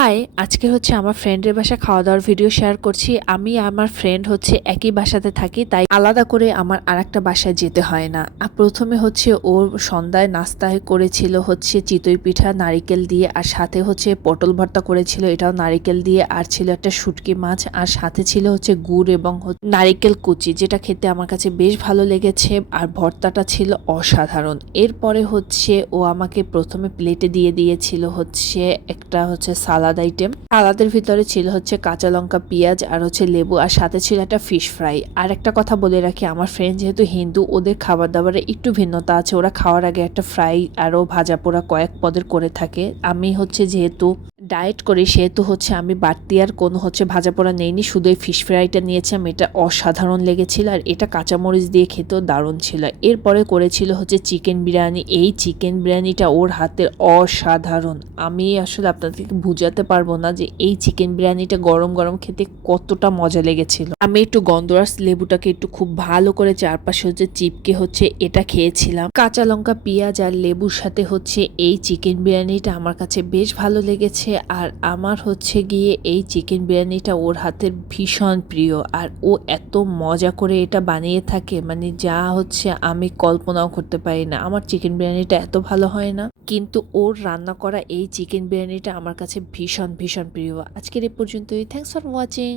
High, আজকে হচ্ছে আমার ফ্রেন্ডের বাসায় খাওয়া দাওয়ার ভিডিও শেয়ার করছি। আমি আমার ফ্রেন্ড হচ্ছে একই বাসাতে থাকি, তাই আলাদা করে আমার আরেকটা বাসায় যেতে হয় না। প্রথমে হচ্ছে ওর সন্ধ্যায় নাস্তায় করেছিল হচ্ছে চিতই পিঠা নারিকেল দিয়ে, আর সাথে হচ্ছে পটল ভর্তা করেছিল, এটাও নারিকেল দিয়ে, আর ছিল একটা শুটকি মাছ, আর সাথে ছিল হচ্ছে গুড় এবং নারিকেল কুচি, যেটা খেতে আমার কাছে বেশ ভালো লেগেছে। আর ভর্তাটা ছিল অসাধারণ। এরপরে হচ্ছে ও আমাকে প্রথমে প্লেটে দিয়ে দিয়েছিল হচ্ছে একটা হচ্ছে সালাদ আইটেম। সালাদের ভিতরে ছিল হচ্ছে কাঁচা লঙ্কা, পেঁয়াজ আর হচ্ছে লেবু, আর সাথে ছিল একটা ফিশ ফ্রাই। আর একটা কথা বলে রাখি, আমার ফ্রেন্ড যেহেতু হিন্দু, ওদের খাবার দাবারে একটু ভিন্নতা আছে। ওরা খাওয়ার আগে একটা ফ্রাই আরও ভাজা পোড়া কয়েক পদের করে থাকে। আমি হচ্ছে যেহেতু ডায়েট করি, সেহেতু হচ্ছে আমি বাড়তি আর কোনো হচ্ছে ভাজা পোড়া নেইনি, শুধু এই ফিশ ফ্রাইটা নিয়েছিলাম। এটা অসাধারণ লেগেছিল, আর এটা কাঁচামরিচ দিয়ে খেতেও দারুণ ছিল। এরপরে করেছিল হচ্ছে চিকেন বিরিয়ানি। এই চিকেন বিরিয়ানিটা ওর হাতের অসাধারণ। আমি আসলে আপনাদেরকে বুঝাতে পারবো না যে এই চিকেন বিরিয়ানিটা গরম গরম খেতে কতটা মজা লেগেছিল। আমি একটু গন্ধরাস লেবুটাকে একটু খুব ভালো করে চারপাশে হচ্ছে চিপকে হচ্ছে এটা খেয়েছিলাম। কাঁচা লঙ্কা, পেঁয়াজ আর লেবুর সাথে হচ্ছে এই চিকেন বিরিয়ানিটা আমার কাছে বেশ ভালো লেগেছে। আর আমার হচ্ছে গিয়ে এই চিকেন বিরিয়ানিটা ওর হাতের ভীষণ প্রিয়, আর ও এত মজা করে এটা বানিয়ে থাকে, মানে যা হচ্ছে আমি কল্পনাও করতে পারি না। আমার চিকেন বিরিয়ানিটা এত ভালো হয় না, কিন্তু ওর রান্না করা এই চিকেন বিরিয়ানিটা আমার কাছে ভীষণ ভীষণ প্রিয়। আজকের এই পর্যন্তই। Thanks for watching.